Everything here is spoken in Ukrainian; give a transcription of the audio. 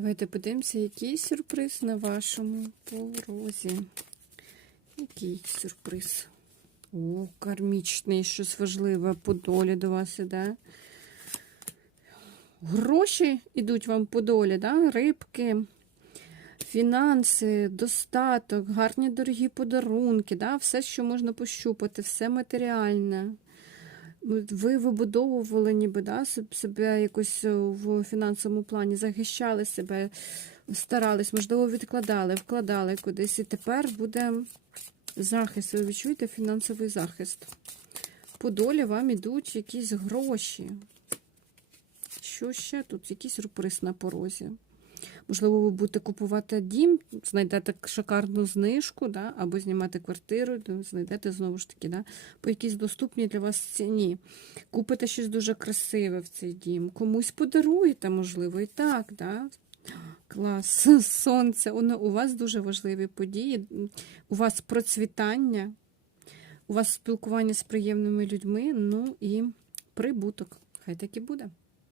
Давайте подивимося, який сюрприз на вашому порозі. Який сюрприз? О, кармічний, щось важливе по долі до вас іде. Гроші йдуть вам по долі, да? рибки, фінанси, достаток, гарні дорогі подарунки, да? все, що можна пощупати, все матеріальне. Ви вибудовували ніби да, себе якось е, в фінансовому плані, захищали себе, старались, можливо, відкладали, вкладали кудись. І тепер буде захист. Ви відчуєте фінансовий захист. По долі вам ідуть якісь гроші. Що ще тут? Якийсь сюрприз на порозі. Можливо, ви будете купувати дім, знайдете шикарну знижку, да, або знімати квартиру, знайдете знову ж таки, да, по якійсь доступній для вас ціні. Купите щось дуже красиве в цей дім. Комусь подаруєте, можливо, і так. Да? Клас, сонце. Воно у вас дуже важливі події. У вас процвітання, у вас спілкування з приємними людьми, ну і прибуток. Хай так і буде.